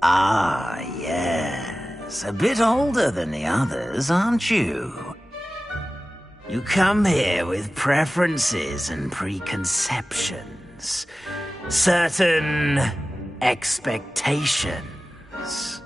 Ah, yes. A bit older than the others, aren't you? You come here with preferences and preconceptions. Certain expectations.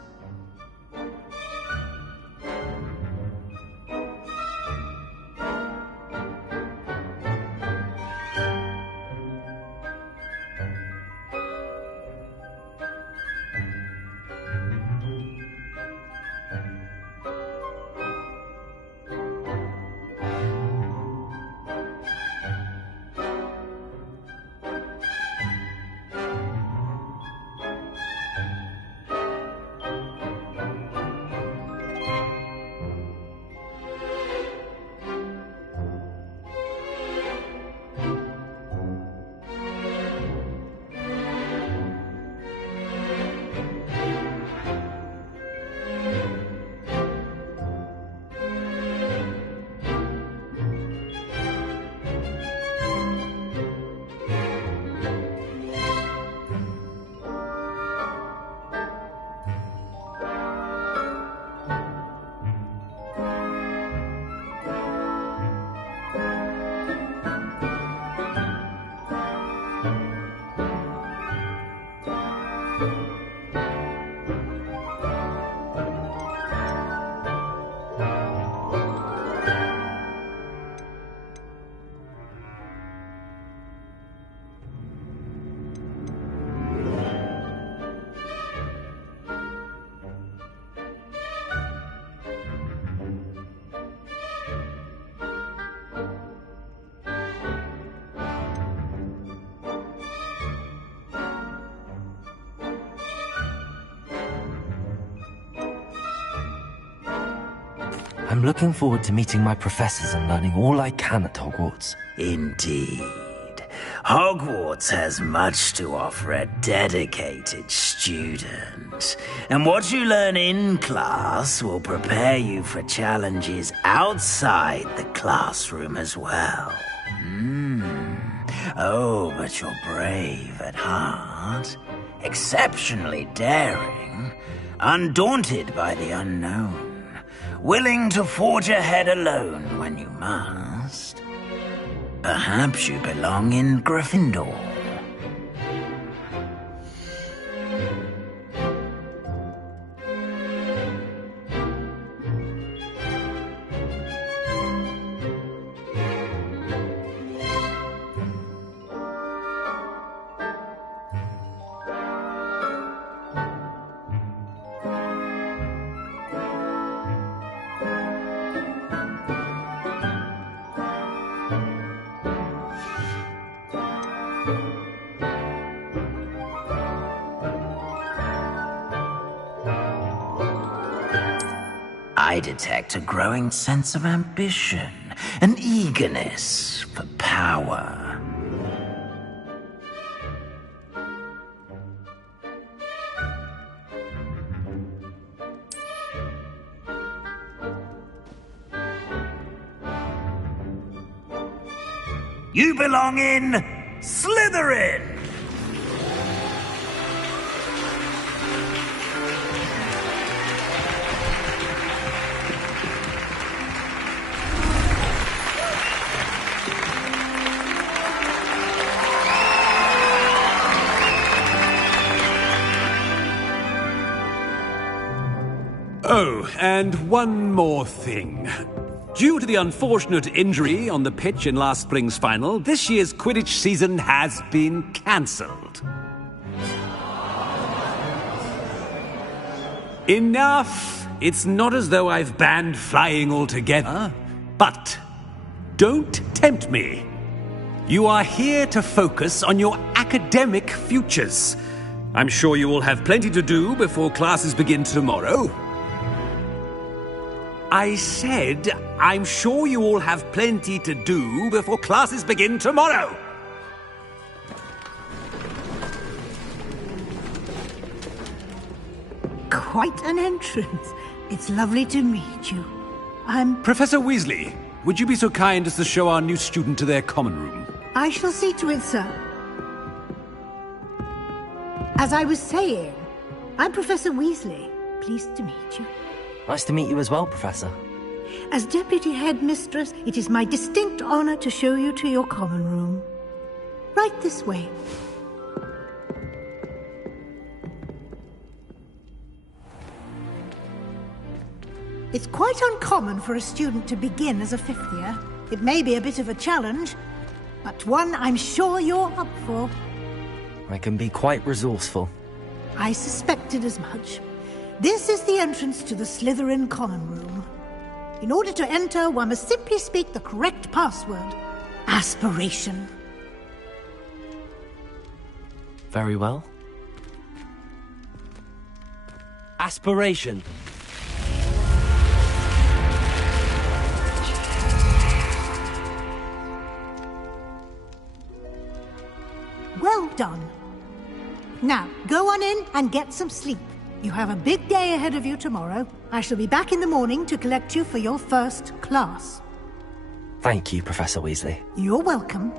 I'm looking forward to meeting my professors and learning all I can at Hogwarts. Indeed. Hogwarts has much to offer a dedicated student. And what you learn in class will prepare you for challenges outside the classroom as well. Oh, but you're brave at heart, exceptionally daring, undaunted by the unknown. Willing to forge ahead alone when you must. Perhaps you belong in Gryffindor. I detect a growing sense of ambition, an eagerness for power. You belong in Slytherin! Oh, and one more thing. Due to the unfortunate injury on the pitch in last spring's final, this year's Quidditch season has been cancelled. Enough! It's not as though I've banned flying altogether. But don't tempt me. You are here to focus on your academic futures. I'm sure you will have plenty to do before classes begin tomorrow. I said, I'm sure you all have plenty to do before classes begin tomorrow. Quite an entrance. It's lovely to meet you. I'm... Professor Weasley, would you be so kind as to show our new student to their common room? I shall see to it, sir. As I was saying, I'm Professor Weasley. Pleased to meet you. Nice to meet you as well, Professor. As Deputy Headmistress, it is my distinct honor to show you to your common room. Right this way. It's quite uncommon for a student to begin as a fifth year. It may be a bit of a challenge, but one I'm sure you're up for. I can be quite resourceful. I suspected as much. This is the entrance to the Slytherin Common Room. In order to enter, one must simply speak the correct password. Aspiration. Very well. Aspiration. Well done. Now, go on in and get some sleep. You have a big day ahead of you tomorrow. I shall be back in the morning to collect you for your first class. Thank you, Professor Weasley. You're welcome.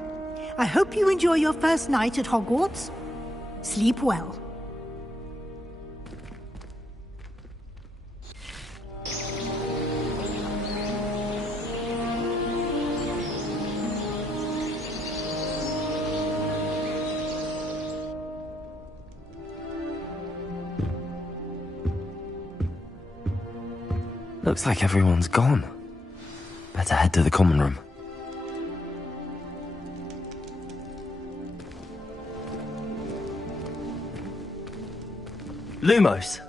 I hope you enjoy your first night at Hogwarts. Sleep well. Looks like everyone's gone. Better head to the common room. Lumos!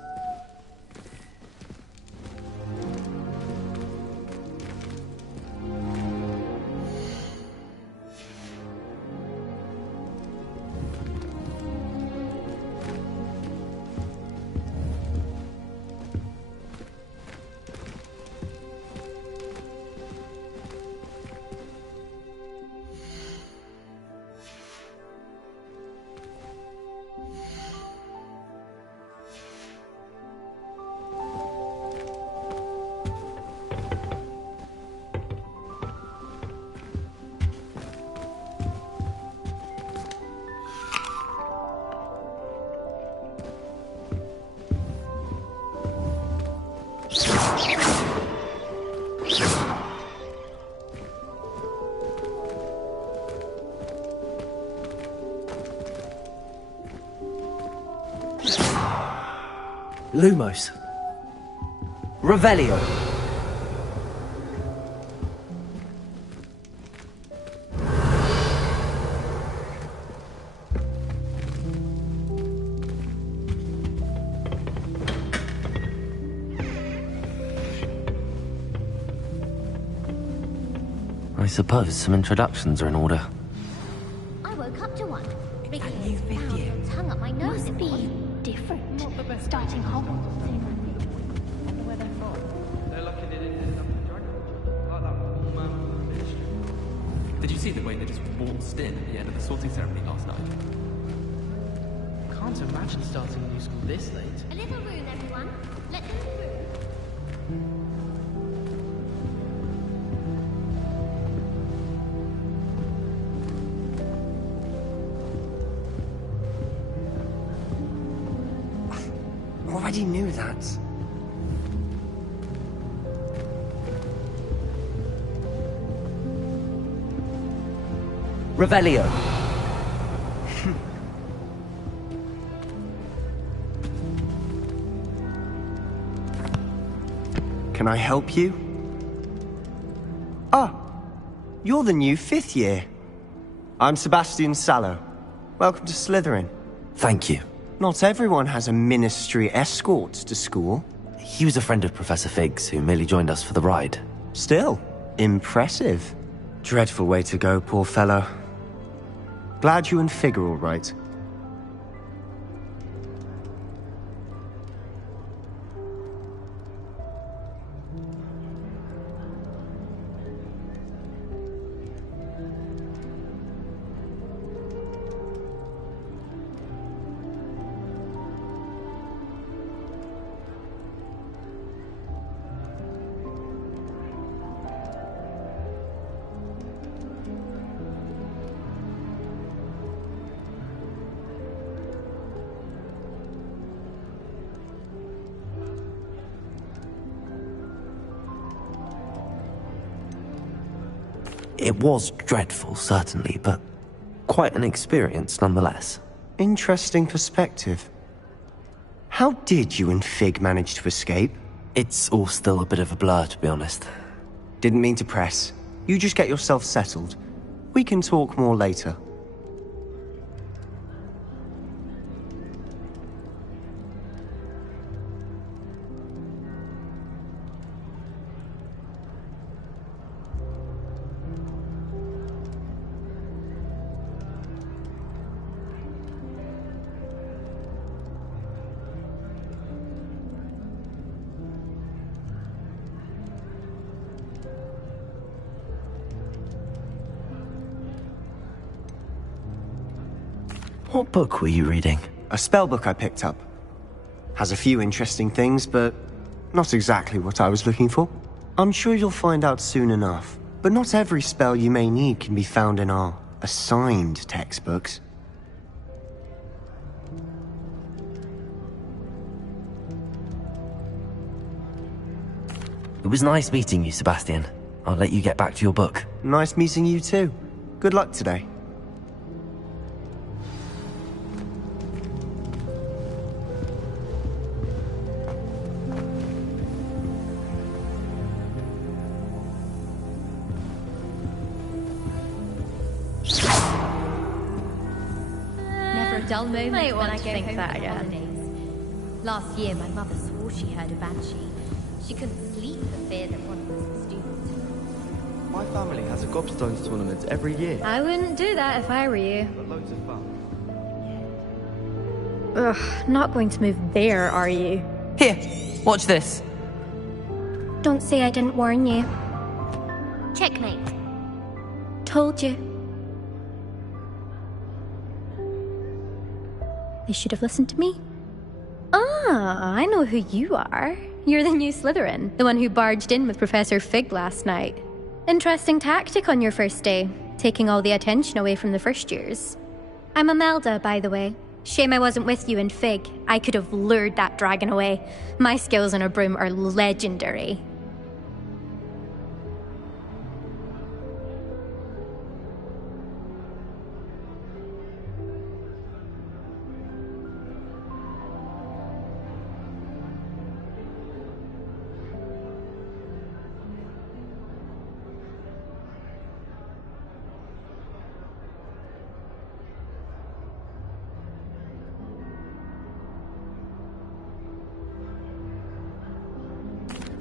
Lumos. Revelio. I suppose some introductions are in order. I woke up to one. Because it's hung up my nose. Must be different. Starting Hogwarts. Did you see the way they just waltzed in at the end of the sorting ceremony last night? Can't imagine starting a new school this late. A little room, everyone. Let them through. Already knew that. Revelio. Can I help you? Ah, you're the new fifth year. I'm Sebastian Sallow. Welcome to Slytherin. Thank you. Not everyone has a ministry escort to school. He was a friend of Professor Fig's who merely joined us for the ride. Still, impressive. Dreadful way to go, poor fellow. Glad you and Fig are all right. It was dreadful, certainly, but quite an experience nonetheless. Interesting perspective. How did you and Fig manage to escape? It's all still a bit of a blur, to be honest. Didn't mean to press. You just get yourself settled. We can talk more later. What book were you reading? A spellbook I picked up. Has a few interesting things, but not exactly what I was looking for. I'm sure you'll find out soon enough. But not every spell you may need can be found in our assigned textbooks. It was nice meeting you, Sebastian. I'll let you get back to your book. Nice meeting you too. Good luck today. Never a dull moment Might when want I to go think home that for the again. holidays. Last year, my mother swore she heard a banshee. She couldn't sleep for fear that one of us was a student. My family has a gobstones tournament every year. I wouldn't do that if I were you. But loads of fun. Ugh, not going to move there, are you? Here, watch this. Don't say I didn't warn you. Checkmate. Told you. They should have listened to me. Ah, I know who you are. You're the new Slytherin, the one who barged in with Professor Fig last night. Interesting tactic on your first day, taking all the attention away from the first years. I'm Imelda, by the way. Shame I wasn't with you in Fig. I could have lured that dragon away. My skills on a broom are legendary.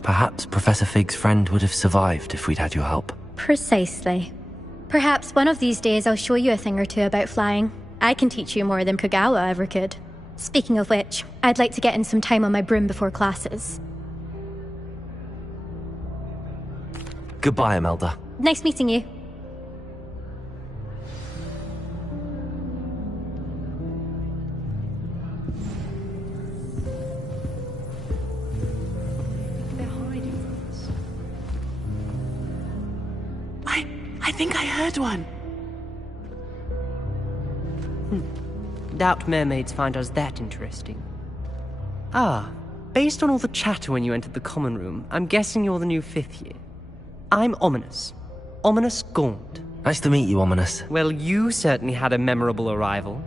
Perhaps Professor Fig's friend would have survived if we'd had your help. Precisely. Perhaps one of these days I'll show you a thing or two about flying. I can teach you more than Kogawa ever could. Speaking of which, I'd like to get in some time on my broom before classes. Goodbye, Imelda. Nice meeting you. I think I heard one. Doubt mermaids find us that interesting. Ah, based on all the chatter when you entered the common room, I'm guessing you're the new 5th year. I'm Ominous. Ominous Gaunt. Nice to meet you, Ominous. Well, you certainly had a memorable arrival.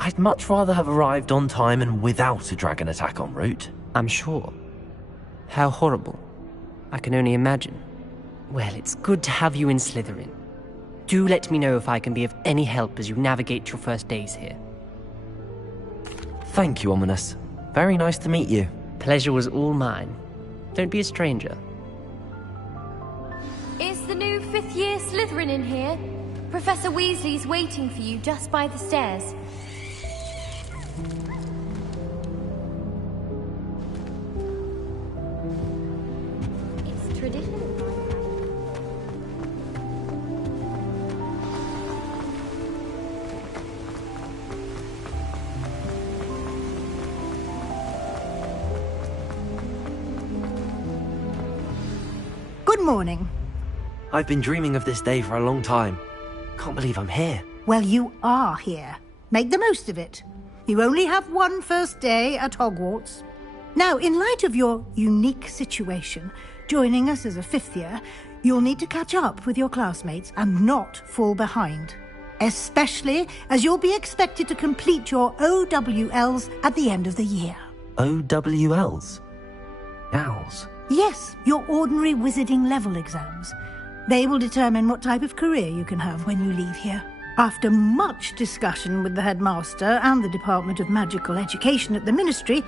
I'd much rather have arrived on time and without a dragon attack en route. I'm sure. How horrible. I can only imagine. Well, it's good to have you in Slytherin. Do let me know if I can be of any help as you navigate your first days here. Thank you, Ominous. Very nice to meet you. Pleasure was all mine. Don't be a stranger. Is the new 5th year Slytherin in here? Professor Weasley's waiting for you just by the stairs. It's tradition. Good morning. I've been dreaming of this day for a long time. Can't believe I'm here. Well, you are here. Make the most of it. You only have one first day at Hogwarts. Now, in light of your unique situation, joining us as a fifth year, you'll need to catch up with your classmates and not fall behind. Especially as you'll be expected to complete your OWLs at the end of the year. OWLs? Owls? Yes, your ordinary wizarding level exams. They will determine what type of career you can have when you leave here. After much discussion with the headmaster and the Department of Magical Education at the Ministry,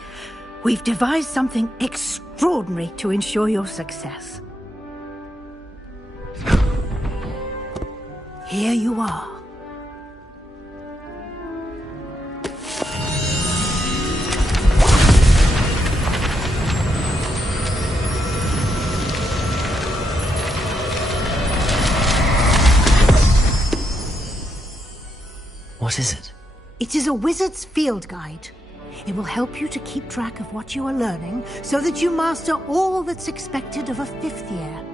we've devised something extraordinary to ensure your success. Here you are. What is it? It is a wizard's field guide. It will help you to keep track of what you are learning so that you master all that's expected of a fifth year.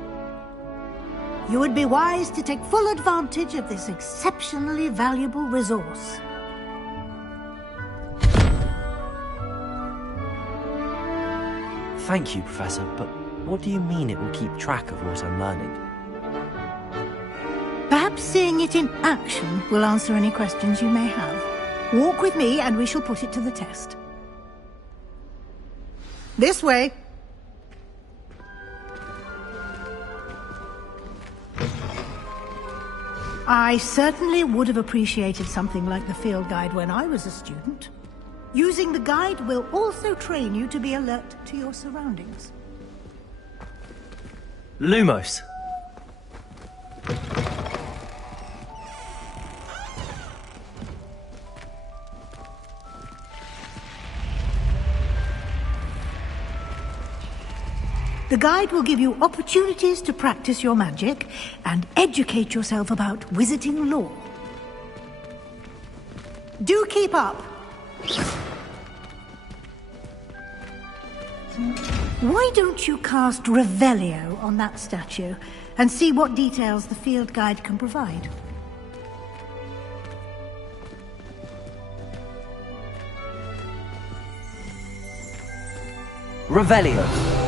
You would be wise to take full advantage of this exceptionally valuable resource. Thank you, Professor, but what do you mean it will keep track of what I'm learning? Perhaps seeing it in action will answer any questions you may have. Walk with me and we shall put it to the test. This way. I certainly would have appreciated something like the field guide when I was a student. Using the guide will also train you to be alert to your surroundings. Lumos! The guide will give you opportunities to practice your magic and educate yourself about wizarding lore. Do keep up! Why don't you cast Revelio on that statue and see what details the field guide can provide? Revelio!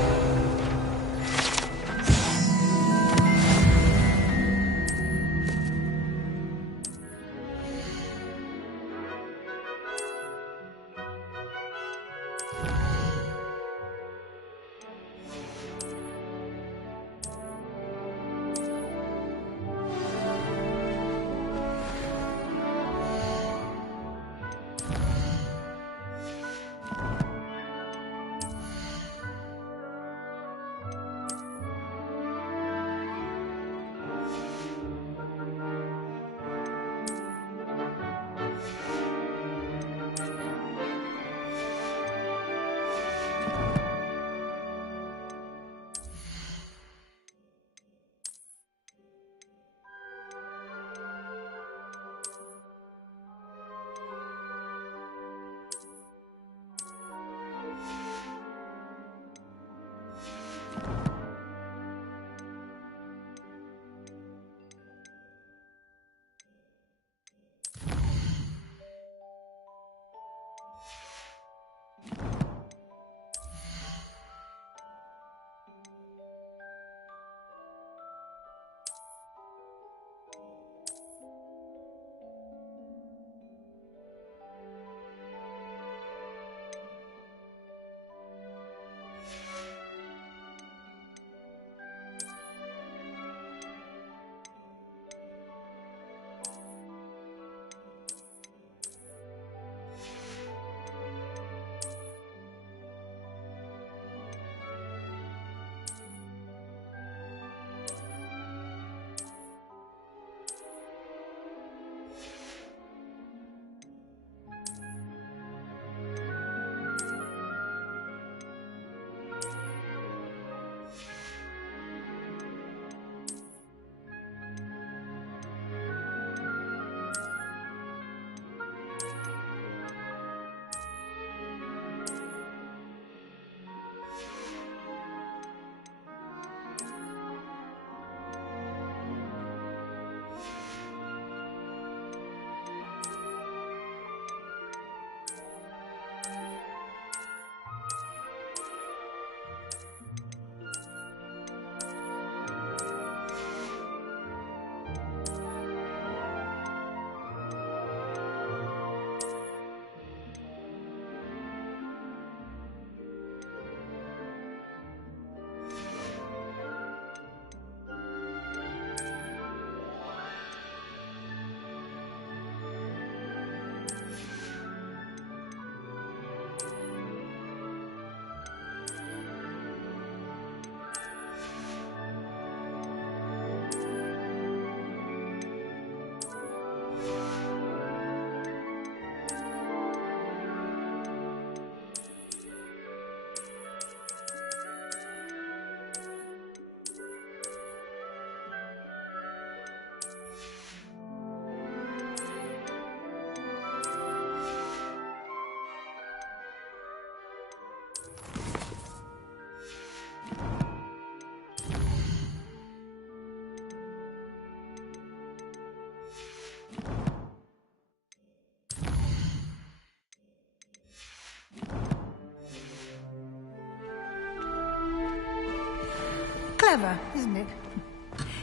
clever, isn't it?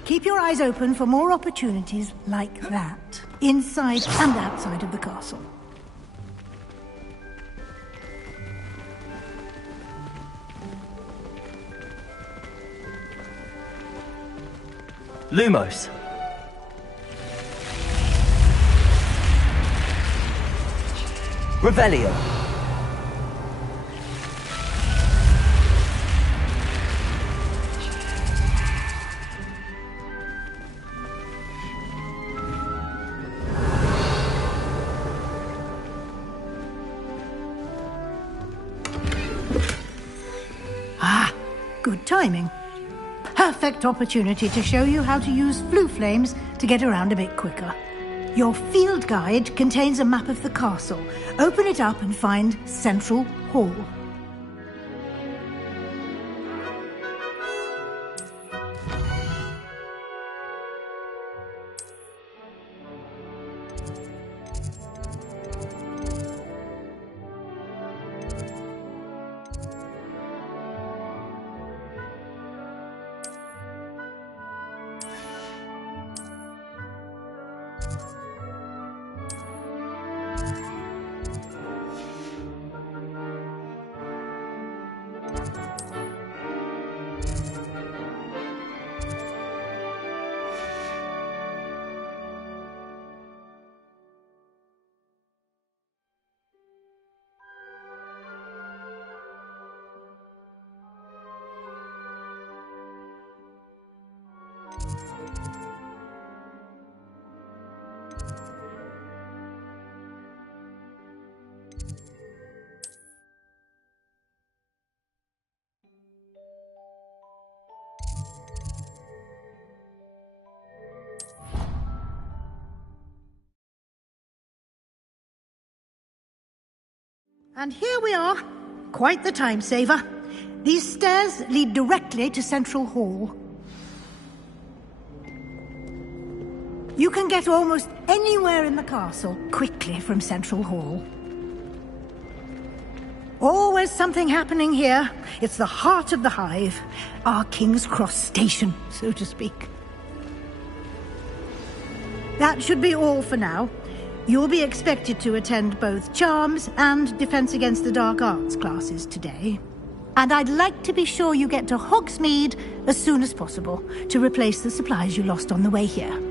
Keep your eyes open for more opportunities like that, inside and outside of the castle. Lumos. Revelio. Ah, good timing. Perfect opportunity to show you how to use flue flames to get around a bit quicker. Your field guide contains a map of the castle. Open it up and find Central Hall. And here we are. Quite the time saver. These stairs lead directly to Central Hall. You can get almost anywhere in the castle quickly from Central Hall. Always something happening here. It's the heart of the Hive. Our King's Cross station, so to speak. That should be all for now. You'll be expected to attend both Charms and Defense Against the Dark Arts classes today. And I'd like to be sure you get to Hogsmeade as soon as possible to replace the supplies you lost on the way here.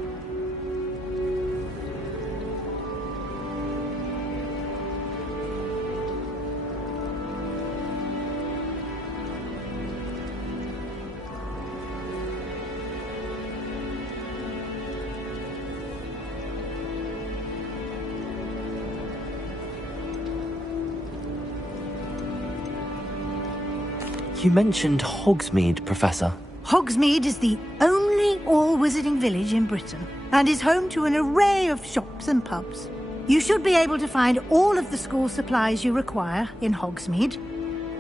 You mentioned Hogsmeade, Professor. Hogsmeade is the only all-wizarding village in Britain and is home to an array of shops and pubs. You should be able to find all of the school supplies you require in Hogsmeade.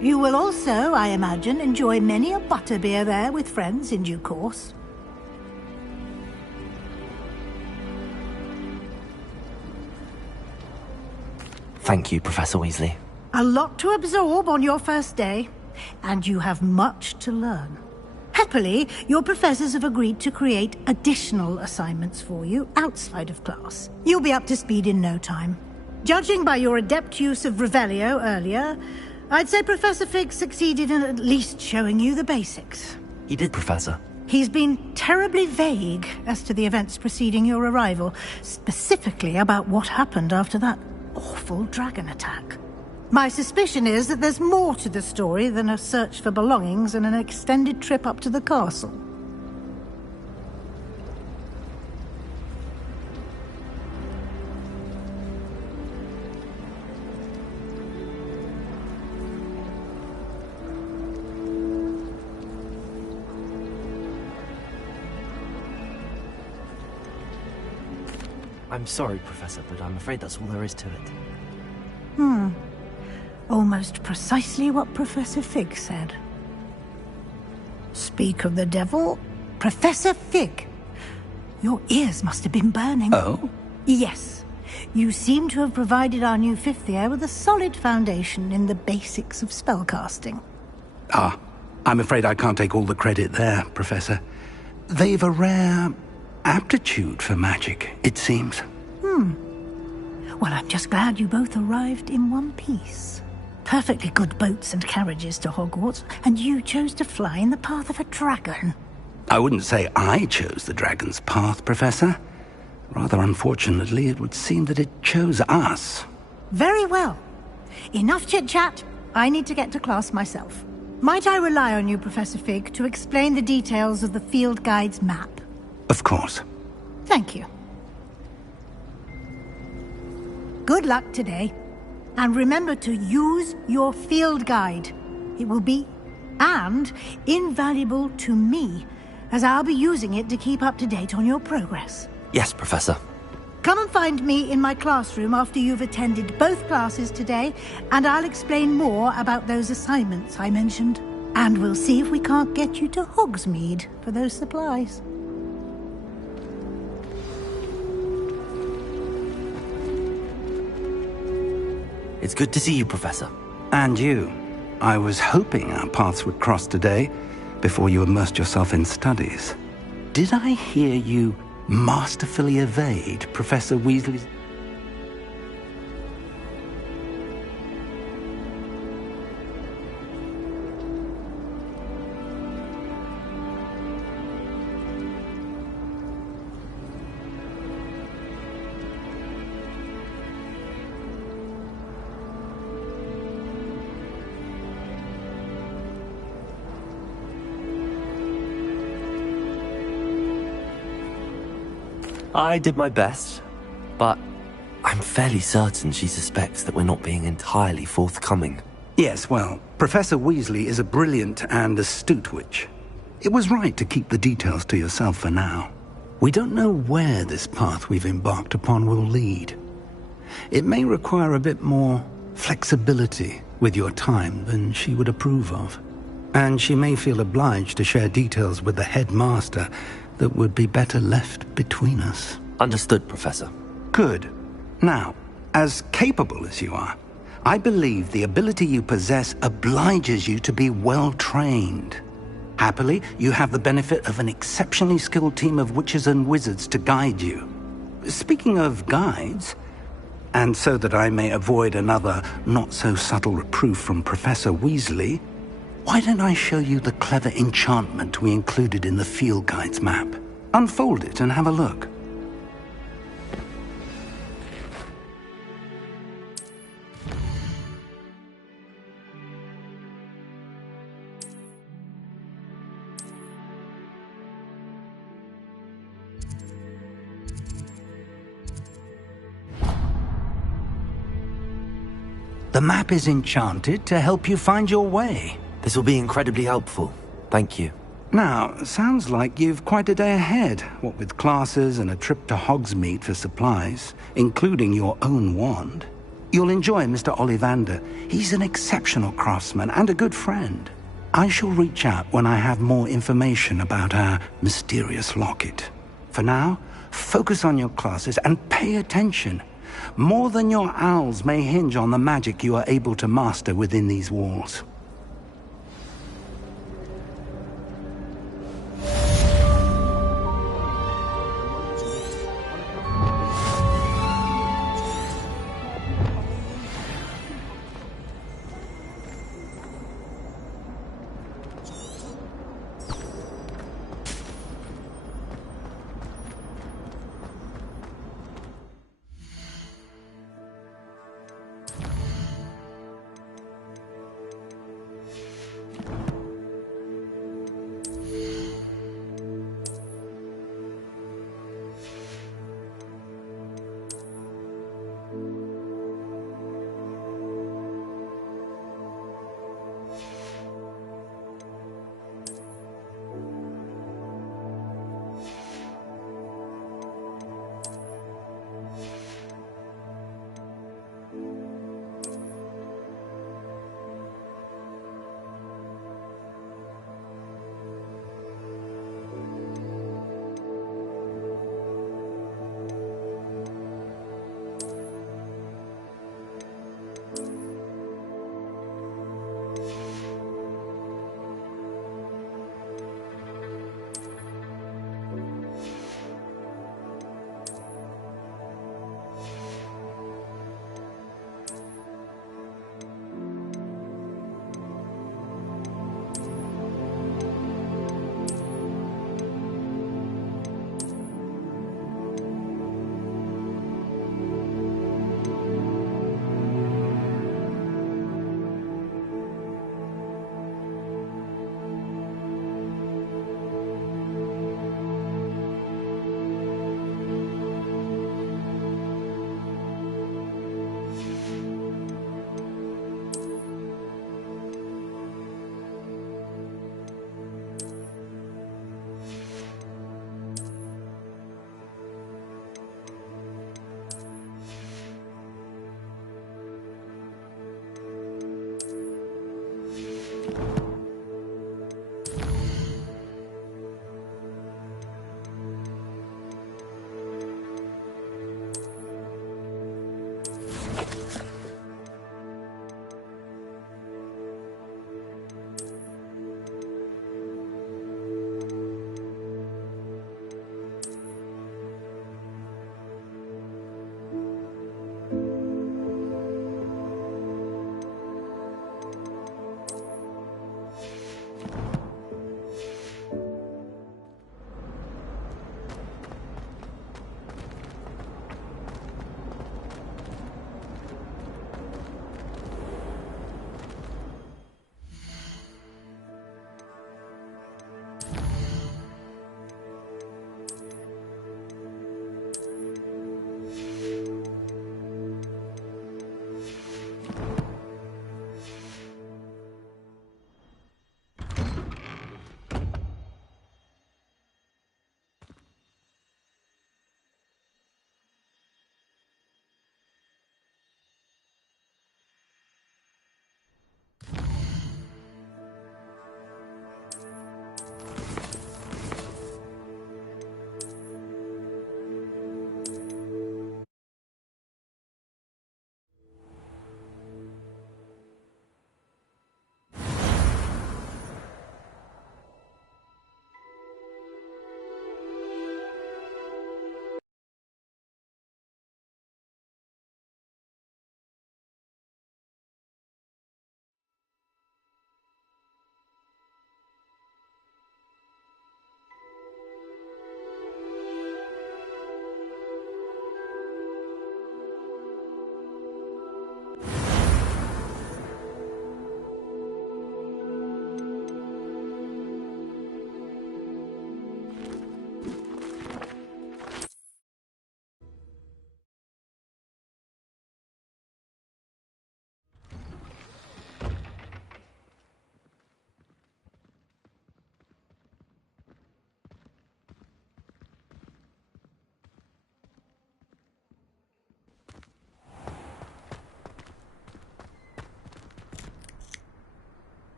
You will also, I imagine, enjoy many a butterbeer there with friends in due course. Thank you, Professor Weasley. A lot to absorb on your first day, and you have much to learn. Happily, your professors have agreed to create additional assignments for you outside of class. You'll be up to speed in no time. Judging by your adept use of Revelio earlier, I'd say Professor Fig succeeded in at least showing you the basics. He did, Professor. He's been terribly vague as to the events preceding your arrival, specifically about what happened after that awful dragon attack. My suspicion is that there's more to the story than a search for belongings and an extended trip up to the castle. I'm sorry, Professor, but I'm afraid that's all there is to it. Almost precisely what Professor Fig said. Speak of the devil, Professor Fig. Your ears must have been burning. Oh? Yes. You seem to have provided our new fifth year with a solid foundation in the basics of spellcasting. Ah, I'm afraid I can't take all the credit there, Professor. They've a rare aptitude for magic, it seems. Well, I'm just glad you both arrived in one piece. Perfectly good boats and carriages to Hogwarts, and you chose to fly in the path of a dragon. I wouldn't say I chose the dragon's path, Professor. Rather unfortunately, it would seem that it chose us. Very well. Enough chit-chat. I need to get to class myself. Might I rely on you, Professor Fig, to explain the details of the field guide's map? Of course. Thank you. Good luck today. And remember to use your field guide. It will be, and invaluable to me, as I'll be using it to keep up to date on your progress. Yes, Professor. Come and find me in my classroom after you've attended both classes today, and I'll explain more about those assignments I mentioned. And we'll see if we can't get you to Hogsmeade for those supplies. It's good to see you, Professor. And you. I was hoping our paths would cross today, before you immersed yourself in studies. Did I hear you masterfully evade Professor Weasley's... I did my best, but I'm fairly certain she suspects that we're not being entirely forthcoming. Yes, well, Professor Weasley is a brilliant and astute witch. It was right to keep the details to yourself for now. We don't know where this path we've embarked upon will lead. It may require a bit more flexibility with your time than she would approve of. And she may feel obliged to share details with the headmaster that would be better left between us. Understood, Professor. Good. Now, as capable as you are, I believe the ability you possess obliges you to be well trained. Happily, you have the benefit of an exceptionally skilled team of witches and wizards to guide you. Speaking of guides, and so that I may avoid another not-so-subtle reproof from Professor Weasley, why don't I show you the clever enchantment we included in the field guide's map? Unfold it and have a look. The map is enchanted to help you find your way. This will be incredibly helpful. Thank you. Now, sounds like you've quite a day ahead, what with classes and a trip to Hogsmeade for supplies, including your own wand. You'll enjoy Mr. Ollivander. He's an exceptional craftsman and a good friend. I shall reach out when I have more information about our mysterious locket. For now, focus on your classes and pay attention. More than your owls may hinge on the magic you are able to master within these walls.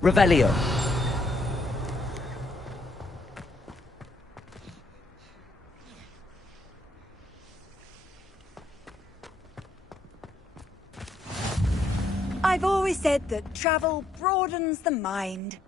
Revelio. I've always said that travel broadens the mind.